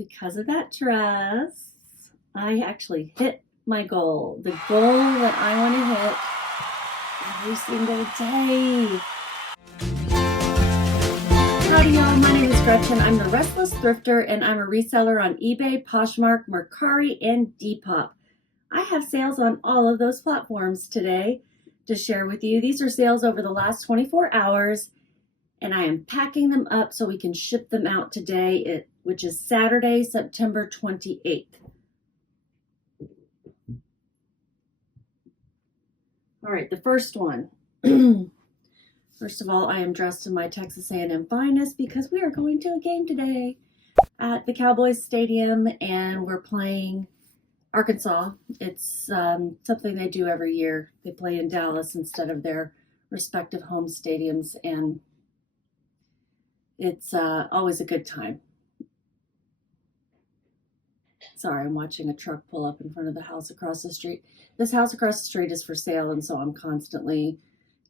because of that dress, I actually hit my goal. The goal that I want to hit every single day. Howdy y'all, my name is Gretchen. I'm the Restless Thrifter and I'm a reseller on eBay, Poshmark, Mercari, and Depop. I have sales on all of those platforms today to share with you. These are sales over the last 24 hours and I am packing them up so we can ship them out today, which is Saturday, September 28th. All right, the first one. First of all, I am dressed in my Texas A&M finest because we are going to a game today at the Cowboys Stadium and we're playing Arkansas. It's something they do every year. They play in Dallas instead of their respective home stadiums, and it's always a good time. Sorry, I'm watching a truck pull up in front of the house across the street. This house across the street is for sale, and so I'm constantly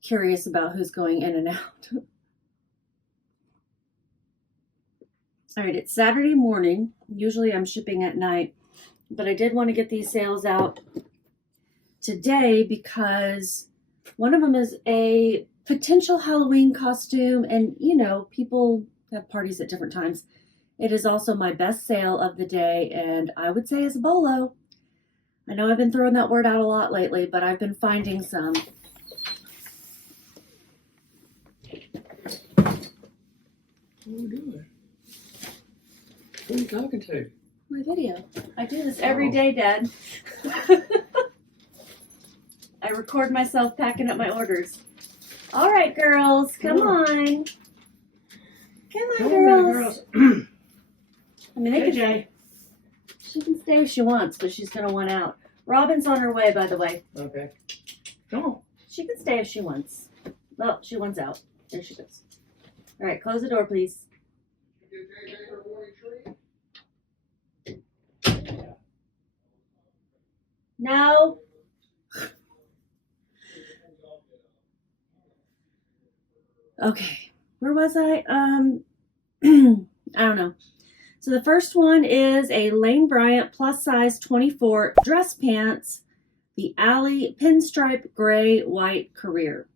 curious about who's going in and out. All right, it's Saturday morning. Usually I'm shipping at night, but I did want to get these sales out today because one of them is a potential Halloween costume, and you know, people have parties at different times. It is also my best sale of the day, and I would say is a bolo. I know I've been throwing that word out a lot lately, but I've been finding some. What are we doing? Who are you talking to? My video. I do this every day, Dad. I record myself packing up my orders. All right, girls, come on. Come on, girls. I mean, they can. She can stay if she wants, but she's gonna want out. Robin's on her way, by the way. Okay. Come on. She can stay if she wants. Well, she wants out. There she goes. All right, close the door, please. No. Okay, where was I? I don't know. So the first one is a Lane Bryant plus size 24 dress pants, the Alley pinstripe gray white career.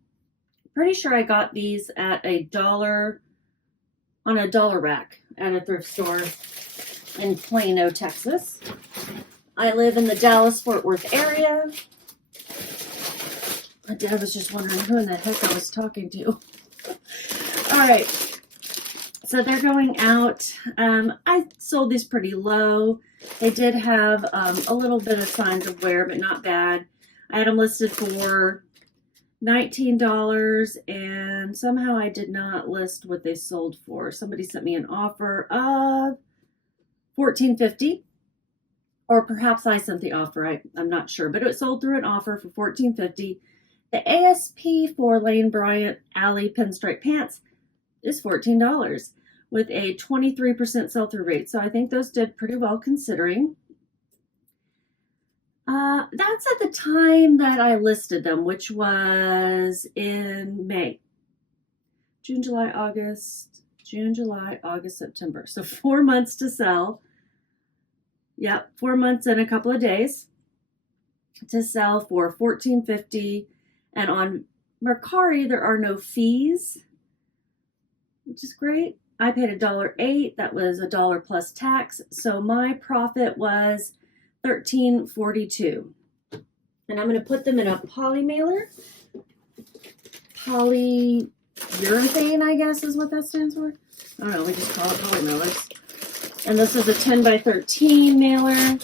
Pretty sure I got these at $1 on a dollar rack at a thrift store in Plano, Texas. I live in the Dallas-Fort Worth area. My dad was just wondering who in the heck I was talking to. All right, so they're going out. I sold these pretty low. They did have a little bit of signs of wear, but not bad. I had them listed for $19, and somehow I did not list what they sold for. Somebody sent me an offer of $14.50, or perhaps I sent the offer. I'm not sure, but it sold through an offer for $14.50. The ASP for Lane Bryant Alley pinstripe pants is $14 with a 23% sell-through rate. So I think those did pretty well considering. That's at the time that I listed them, which was in May. June, July, August, September. So 4 months to sell. Yep, 4 months and a couple of days to sell for $14.50. And on Mercari, there are no fees, which is great. I paid $1.08. That was $1 plus tax. So my profit was $13.42. And I'm going to put them in a poly mailer. Polyurethane, I guess is what that stands for. I don't know. We just call it poly mailers. And this is a 10 by 13 mailer.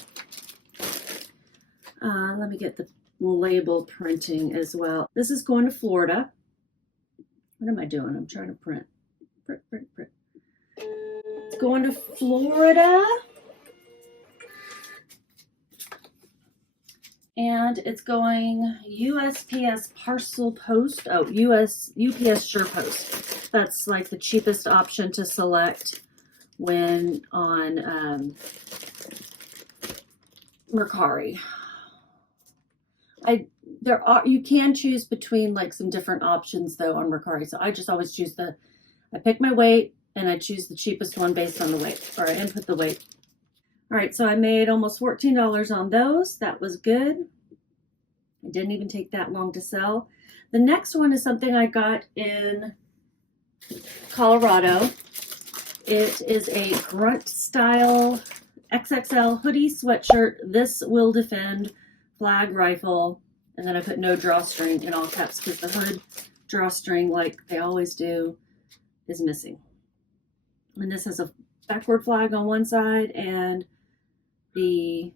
Let me get the label printing as well. This is going to Florida. What am I doing? I'm trying to print. Print. It's going to Florida. And it's going USPS parcel post. Oh, UPS sure post. That's like the cheapest option to select when on Mercari. You can choose between like some different options though on Mercari. So I just always choose I pick my weight and I choose the cheapest one based on the weight, or I input the weight All right, so I made almost $14 on those. That was good. It didn't even take that long to sell. The next one is something I got in Colorado. It is a Grunt Style XXL hoodie sweatshirt. This will defend flag rifle. And then I put no drawstring in all caps because the hood drawstring, like they always do, is missing. And this has a backward flag on one side and the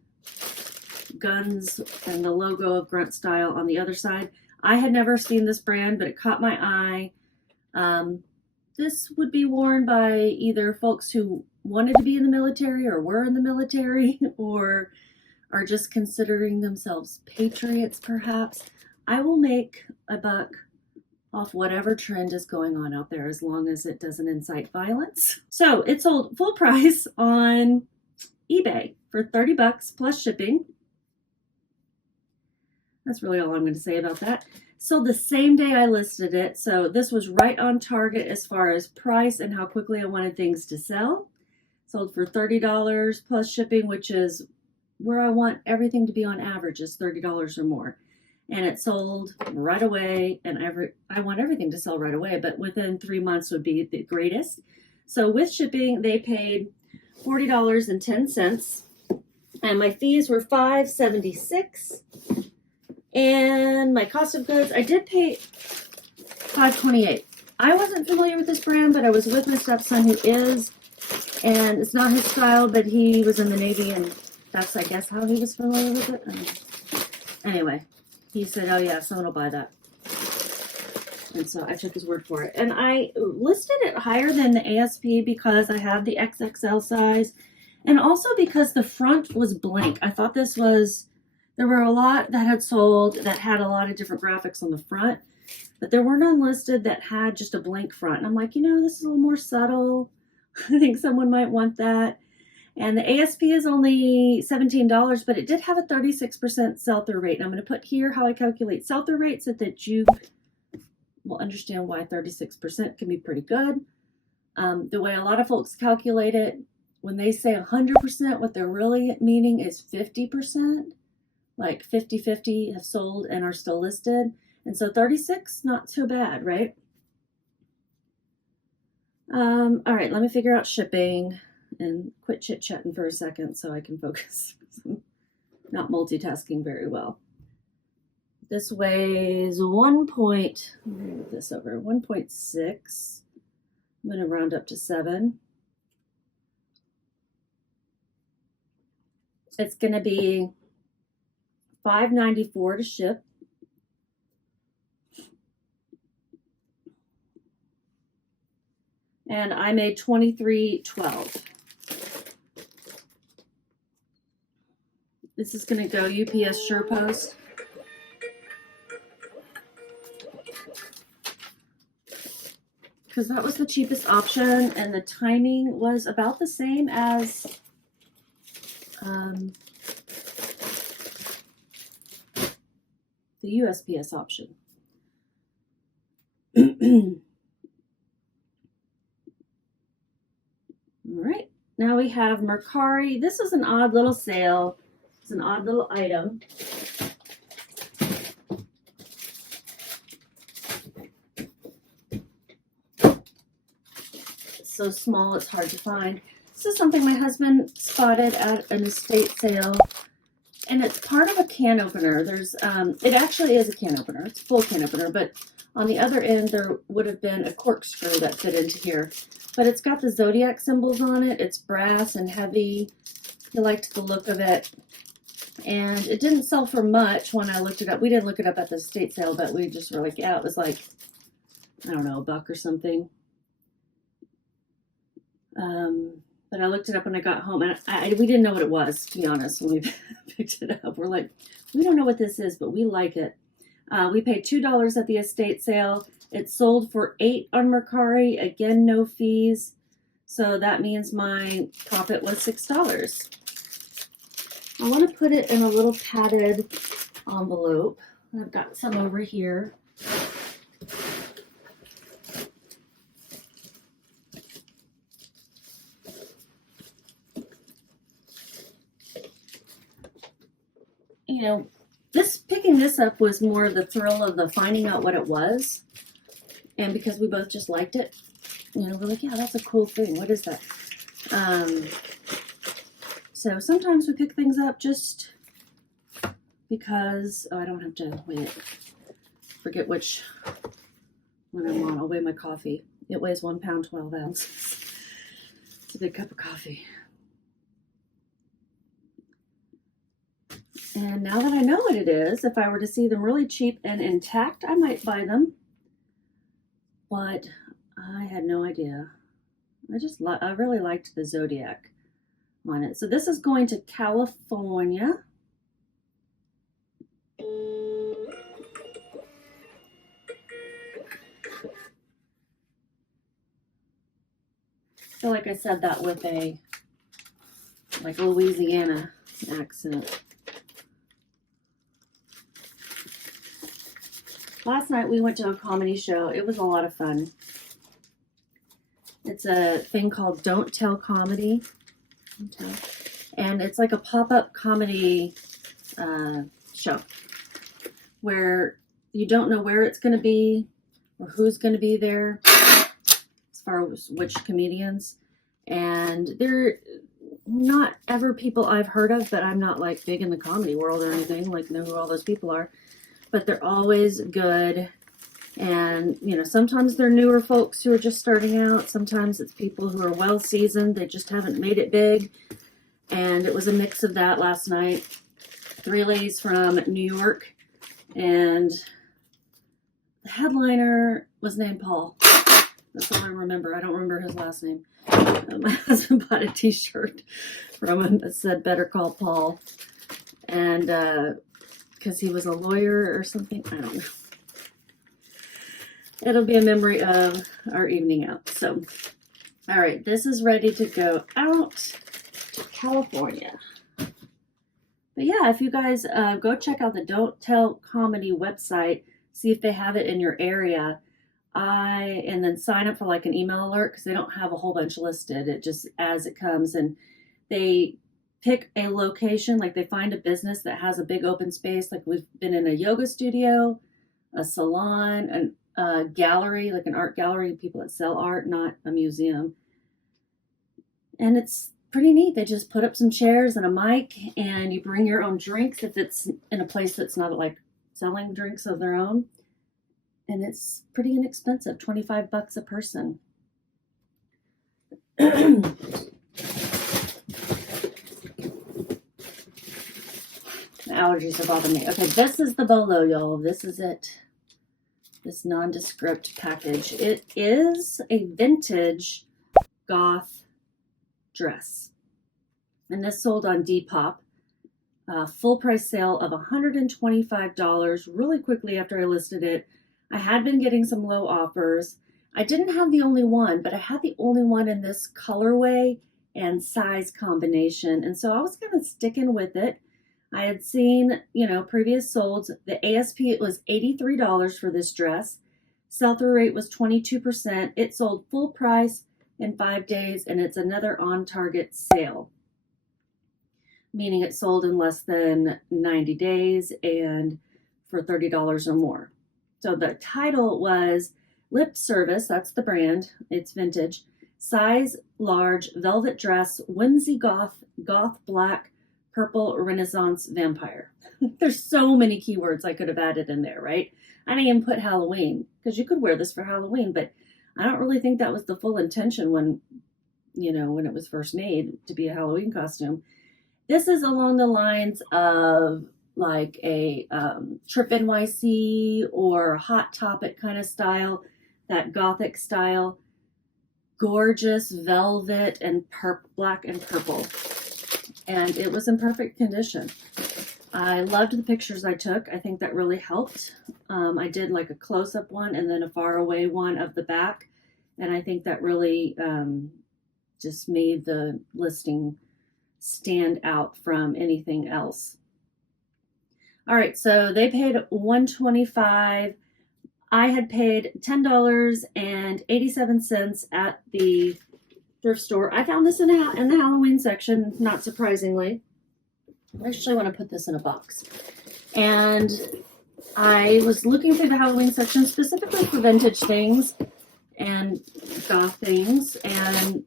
guns and the logo of Grunt Style on the other side. I had never seen this brand, but it caught my eye. This would be worn by either folks who wanted to be in the military or were in the military or are just considering themselves patriots, perhaps. I will make a buck off whatever trend is going on out there as long as it doesn't incite violence. So it sold full price on eBay for 30 bucks plus shipping. That's really all I'm going to say about that. So the same day I listed it, so this was right on target as far as price and how quickly I wanted things to sell. Sold for $30 plus shipping, which is where I want everything to be on average, is $30 or more. And it sold right away, and I want everything to sell right away, but within 3 months would be the greatest. So with shipping, they paid $40.10, and my fees were $5.76. And my cost of goods, I did pay $5.28. I wasn't familiar with this brand, but I was with my stepson who is, and it's not his style, but he was in the Navy, and that's, I guess, how he was familiar with it. Anyway, he said, oh yeah, someone will buy that. And so I took his word for it. And I listed it higher than the ASP because I have the XXL size, and also because the front was blank. I thought this was... There were a lot that had sold that had a lot of different graphics on the front, but there were none listed that had just a blank front. And I'm like, you know, this is a little more subtle. I think someone might want that. And the ASP is only $17, but it did have a 36% sell-through rate. And I'm going to put here how I calculate sell-through rates so that you will understand why 36% can be pretty good. The way a lot of folks calculate it, when they say 100%, what they're really meaning is 50%. Like 50-50 have sold and are still listed. And so 36, not too bad, right? All right, let me figure out shipping and quit chit-chatting for a second so I can focus. I'm not multitasking very well. This weighs 1.6. I'm going to round up to 7. It's going to be $5.94 to ship. And I made $23.12. This is going to go UPS SurePost. Because that was the cheapest option, and the timing was about the same as the USPS option. All right, now we have Mercari. This is an odd little sale. It's an odd little item. It's so small, it's hard to find. This is something my husband spotted at an estate sale. And it's part of a can opener. There's, it actually is a can opener. It's a full can opener, but on the other end, there would have been a corkscrew that fit into here. But it's got the Zodiac symbols on it. It's brass and heavy. He liked the look of it. And it didn't sell for much when I looked it up. We didn't look it up at the estate sale, but we just were like, yeah, it was like, I don't know, $1 or something. But I looked it up when I got home, and we didn't know what it was, to be honest, when we picked it up. We're like, we don't know what this is, but we like it. We paid $2 at the estate sale. It sold for $8 on Mercari. Again, no fees. So that means my profit was $6. I want to put it in a little padded envelope. I've got some over here. you know, picking this up was more the thrill of the finding out what it was. And because we both just liked it, you know, we're like, yeah, that's a cool thing. What is that? So sometimes we pick things up just because, oh, I don't have to weigh it. Forget which one I'm on. I'll weigh my coffee. It weighs 1 pound, 12 ounces. It's a big cup of coffee. And now that I know what it is, if I were to see them really cheap and intact, I might buy them. But I had no idea. I really liked the Zodiac on it. So this is going to California. I feel like I said that with a Louisiana accent. Last night we went to a comedy show. It was a lot of fun. It's a thing called Don't Tell Comedy. And it's like a pop-up comedy show where you don't know where it's going to be or who's going to be there as far as which comedians. And they're not ever people I've heard of, but I'm not like big in the comedy world or anything, like know who all those people are. But they're always good. And, you know, sometimes they're newer folks who are just starting out. Sometimes it's people who are well seasoned. They just haven't made it big. And it was a mix of that last night. 3 ladies from New York. And the headliner was named Paul. That's all I remember. I don't remember his last name. My husband bought a t-shirt from him that said, "Better call Paul." And because he was a lawyer or something. I don't know. It'll be a memory of our evening out. So, all right, this is ready to go out to California. But yeah, if you guys go check out the Don't Tell Comedy website, see if they have it in your area. And then sign up for like an email alert because they don't have a whole bunch listed. It just as it comes, and they pick a location, like they find a business that has a big open space. Like we've been in a yoga studio, a salon, a gallery, like an art gallery, people that sell art, not a museum. And it's pretty neat. They just put up some chairs and a mic, and you bring your own drinks if it's in a place that's not like selling drinks of their own. And it's pretty inexpensive, $25 a person. Allergies are bothering me. Okay, this is the bolo, y'all. This is it. This nondescript package. It is a vintage goth dress. And this sold on Depop. Full price sale of $125 really quickly after I listed it. I had been getting some low offers. I didn't have the only one, but I had the only one in this colorway and size combination. And so I was kind of sticking with it. I had seen, you know, previous solds. The ASP, it was $83 for this dress. Sell-through rate was 22%. It sold full price in 5 days, and it's another on-target sale, meaning it sold in less than 90 days and for $30 or more. So the title was Lip Service, that's the brand, it's vintage, size large, velvet dress, whimsy goth black, purple Renaissance vampire. There's so many keywords I could have added in there, right? I didn't even put Halloween, because you could wear this for Halloween, but I don't really think that was the full intention when it was first made to be a Halloween costume. This is along the lines of like a Trip NYC or Hot Topic kind of style, that gothic style. Gorgeous velvet and black and purple. And it was in perfect condition. I loved the pictures I took. I think that really helped. I did like a close-up one and then a far away one of the back. And I think that really just made the listing stand out from anything else. All right, so they paid $125. I had paid $10.87 at the thrift store. I found this in the Halloween section, not surprisingly. I actually want to put this in a box. And I was looking through the Halloween section specifically for vintage things and goth things, and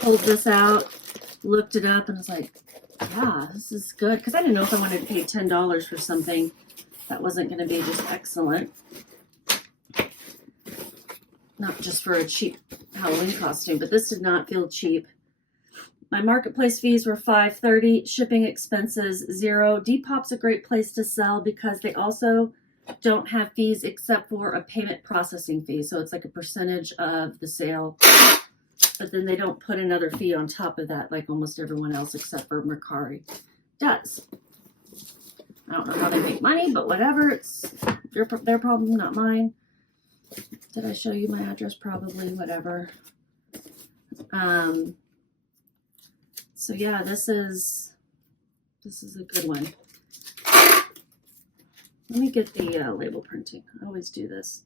pulled this out, looked it up, and was like, yeah, this is good. Because I didn't know if I wanted to pay $10 for something that wasn't going to be just excellent. Not just for a cheap Halloween costume, but this did not feel cheap. My marketplace fees were $5.30, shipping expenses $0. Depop's a great place to sell because they also don't have fees except for a payment processing fee. So it's like a percentage of the sale, but then they don't put another fee on top of that like almost everyone else except for Mercari does. I don't know how they make money, but whatever. It's their problem, not mine. Did I show you my address? Probably, whatever. So yeah, this is a good one. Let me get the label printing. I always do this.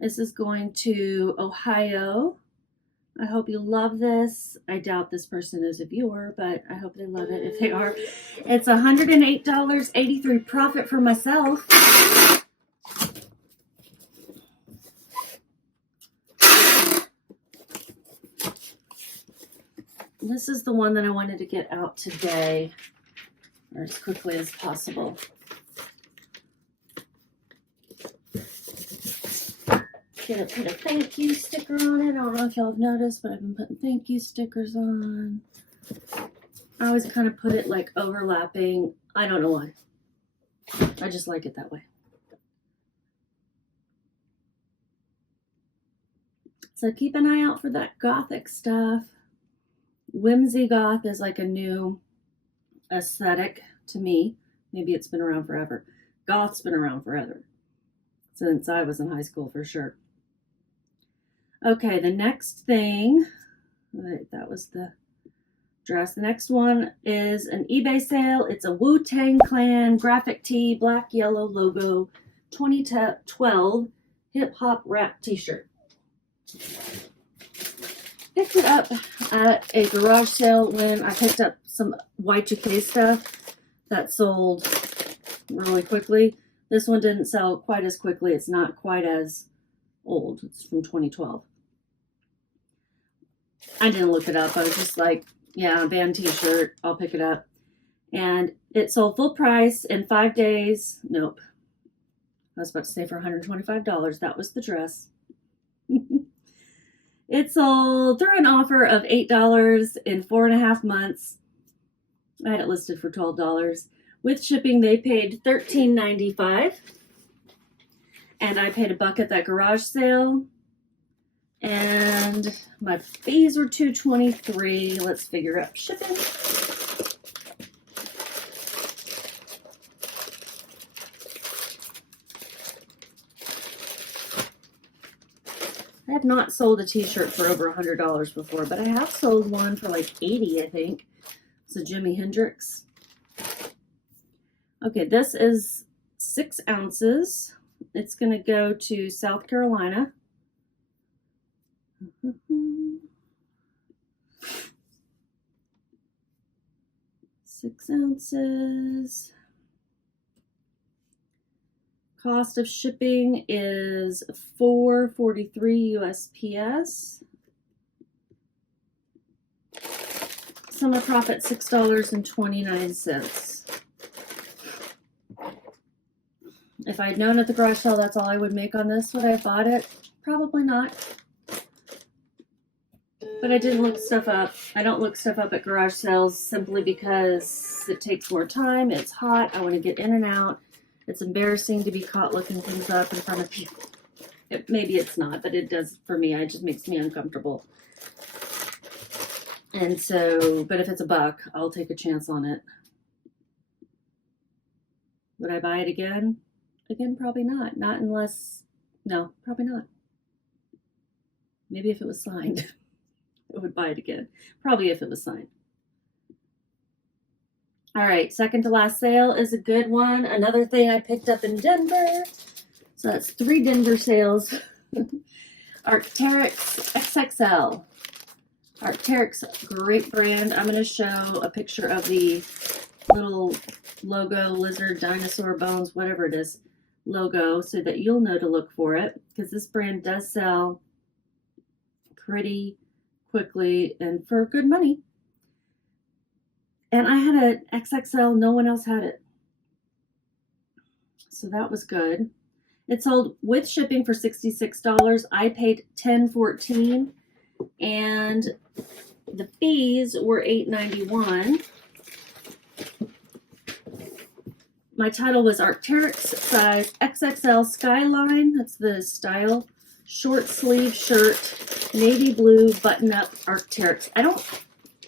This is going to Ohio. I hope you love this. I doubt this person is a viewer, but I hope they love it if they are. It's $108.83 profit for myself. This is the one that I wanted to get out today, or as quickly as possible. Gonna put a thank you sticker on it. I don't know if y'all have noticed, but I've been putting thank you stickers on. I always kind of put it like overlapping. I don't know why. I just like it that way. So keep an eye out for that gothic stuff. Whimsy goth is like a new aesthetic to me. Maybe it's been around forever. Goth's been around forever. Since I was in high school for sure. Okay, the next thing, that was the dress. The next one is an eBay sale. It's a Wu-Tang Clan graphic tee, black, yellow logo, 2012 hip hop rap t-shirt. Picked it up at a garage sale when I picked up some Y2K stuff that sold really quickly. This one didn't sell quite as quickly. It's not quite as old. It's from 2012. I didn't look it up. I was just like, yeah, band t-shirt. I'll pick it up. And it sold full price in 5 days. Nope. I was about to say for $125. That was the dress. It sold through an offer of $8 in 4.5 months. I had it listed for $12. With shipping, they paid $13.95. And I paid $1 at that garage sale. And my fees were $2.23. Let's figure out shipping. I have not sold a t-shirt for over $100 before, but I have sold one for like $80, I think. It's a Jimi Hendrix. Okay, this is 6 ounces. It's going to go to South Carolina. 6 ounces. Cost of shipping is $4.43 USPS. Summer profit $6.29. If I had known at the garage sale that's all I would make on this, would I have bought it? Probably not. But I didn't look stuff up. I don't look stuff up at garage sales simply because it takes more time. It's hot. I want to get in and out. It's embarrassing to be caught looking things up in front of people. Maybe it's not, but it does for me. It just makes me uncomfortable. And so, but if it's $1, I'll take a chance on it. Would I buy it again? Again, probably not. Not unless, no, probably not. Maybe if it was signed, I would buy it again. Probably if it was signed. All right, second to last sale is a good one. Another thing I picked up in Denver. So that's 3 Denver sales. Arc'teryx XXL. Arc'teryx, great brand. I'm going to show a picture of the little logo, lizard, dinosaur bones, whatever it is, logo, so that you'll know to look for it, because this brand does sell pretty quickly and for good money. And I had an XXL, no one else had it. So that was good. It sold with shipping for $66. I paid $10.14, and the fees were $8.91. My title was Arc'teryx size XXL Skyline. That's the style. Short sleeve shirt, navy blue button-up Arc'teryx. I don't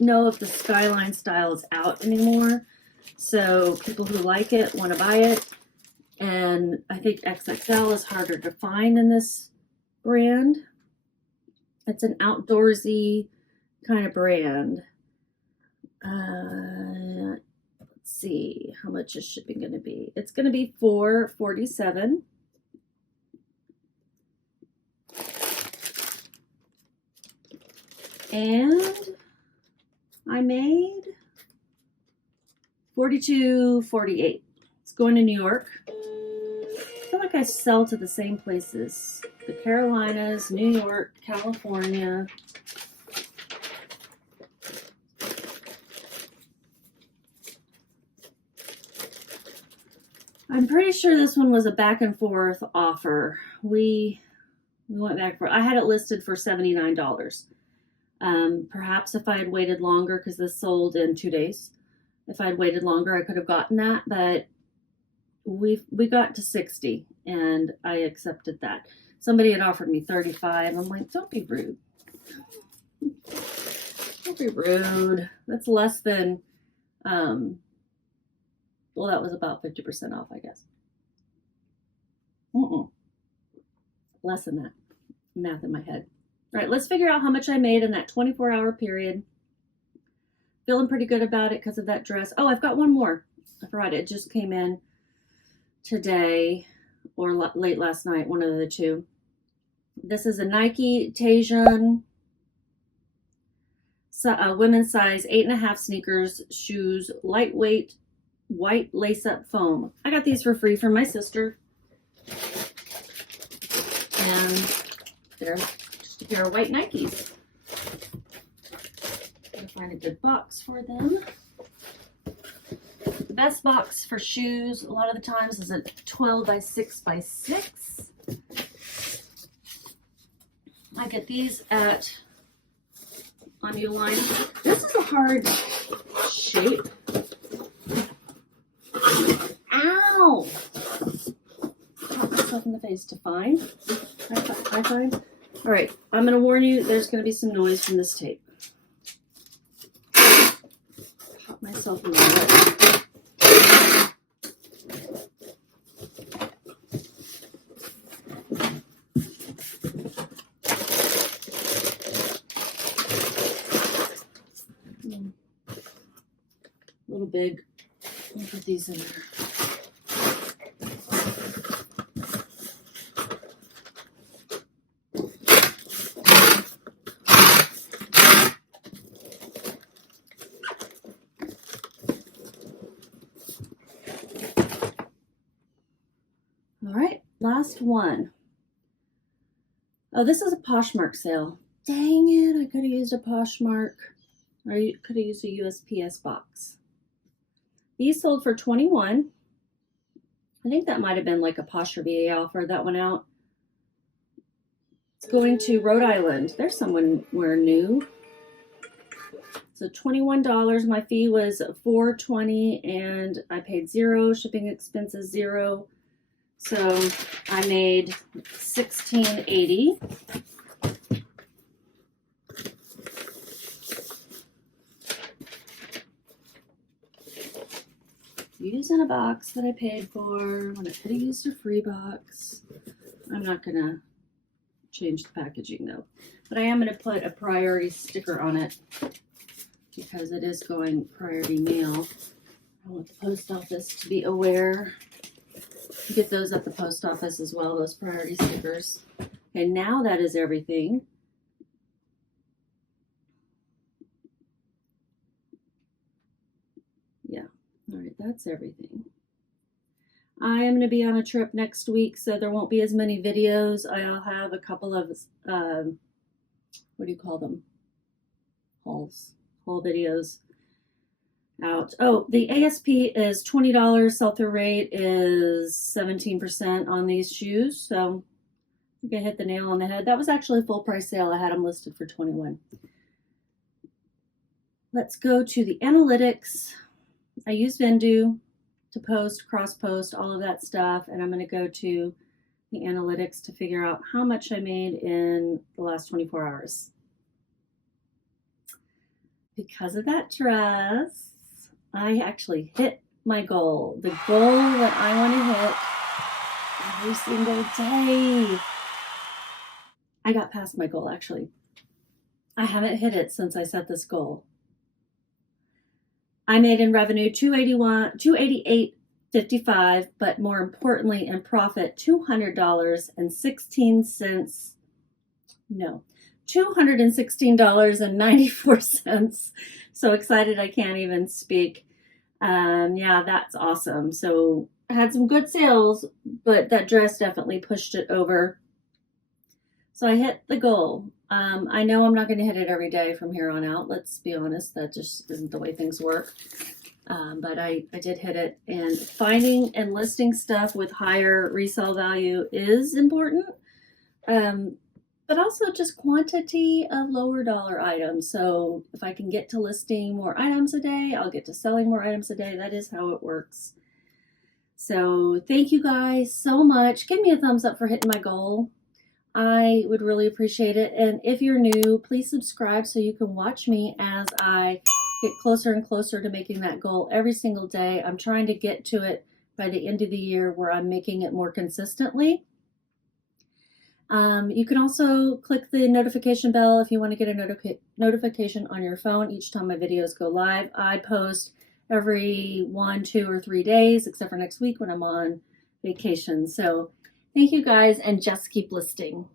know if the Skyline style is out anymore, so people who like it want to buy it. And I think XXL is harder to find in this brand. It's an outdoorsy kind of brand. Let's see, how much is shipping going to be? It's going to be $4.47. And I made $42.48. It's going to New York. I feel like I sell to the same places. The Carolinas, New York, California. I'm pretty sure this one was a back and forth offer. We went back for, I had it listed for $79. Perhaps if I had waited longer, because this sold in 2 days, if I had waited longer, I could have gotten that, but we got to 60 and I accepted that. Somebody had offered me 35. I'm like, don't be rude. Don't be rude. That's less than, well, that was about 50% off, I guess. Less than that. Math in my head. All right, let's figure out how much I made in that 24-hour period. Feeling pretty good about it because of that dress. Oh, I've got one more. I forgot it just came in today or late last night, one of the two. This is a Nike Tajun women's size 8.5 sneakers, shoes, lightweight, white lace-up foam. I got these for free from my sister. And they're just a pair of white Nikes. Gotta find a good box for them. The best box for shoes a lot of the times is a 12 by 6 by 6. I get these at on Uline. This is a hard shape. Ow! Caught myself in the face to find. I find. All right, I'm going to warn you, there's going to be some noise from this tape. Caught myself in the face. A little big. I'll put these in there. All right, last one. Oh, this is a Poshmark sale. Dang it, I could have used a Poshmark. Or you could have used a USPS box. These sold for $21. I think that might have been like a Posher VA offer that went out. It's going to Rhode Island. There's somewhere new. So $21. My fee was $4.20 and I paid $0. Shipping expenses $0. So I made $16.80. Using a box that I paid for when I could have used a free box. I'm not going to change the packaging though. But I am going to put a priority sticker on it because it is going priority mail. I want the post office to be aware. You get those at the post office as well, those priority stickers. Okay, now that is everything. Yeah, all right, that's everything. I am going to be on a trip next week, so there won't be as many videos. I'll have a couple of, what do you call them? Haul videos out. Oh, the ASP is $20. Sell-through rate is 17% on these shoes. So I think I hit the nail on the head. That was actually a full price sale. I had them listed for $21. Let's go to the analytics. I use Vendoo to post, cross post, all of that stuff. And I'm going to go to the analytics to figure out how much I made in the last 24 hours. Because of that dress, I actually hit my goal. The goal that I want to hit every single day. I got past my goal, actually. I haven't hit it since I set this goal. I made in revenue $288.55, but more importantly in profit $200.16. No, $216.94. So excited I can't even speak. Yeah, that's awesome. So I had some good sales, but that dress definitely pushed it over. So I hit the goal. I know I'm not going to hit it every day from here on out. Let's be honest, that just isn't the way things work. But I did hit it. And finding and listing stuff with higher resale value is important. But also just quantity of lower dollar items. So if I can get to listing more items a day, I'll get to selling more items a day. That is how it works. So thank you guys so much. Give me a thumbs up for hitting my goal. I would really appreciate it. And if you're new, please subscribe so you can watch me as I get closer and closer to making that goal every single day. I'm trying to get to it by the end of the year where I'm making it more consistently. You can also click the notification bell if you want to get a notification on your phone each time my videos go live. I post every 1, 2, or 3 days, except for next week when I'm on vacation. So thank you guys, and just keep listing.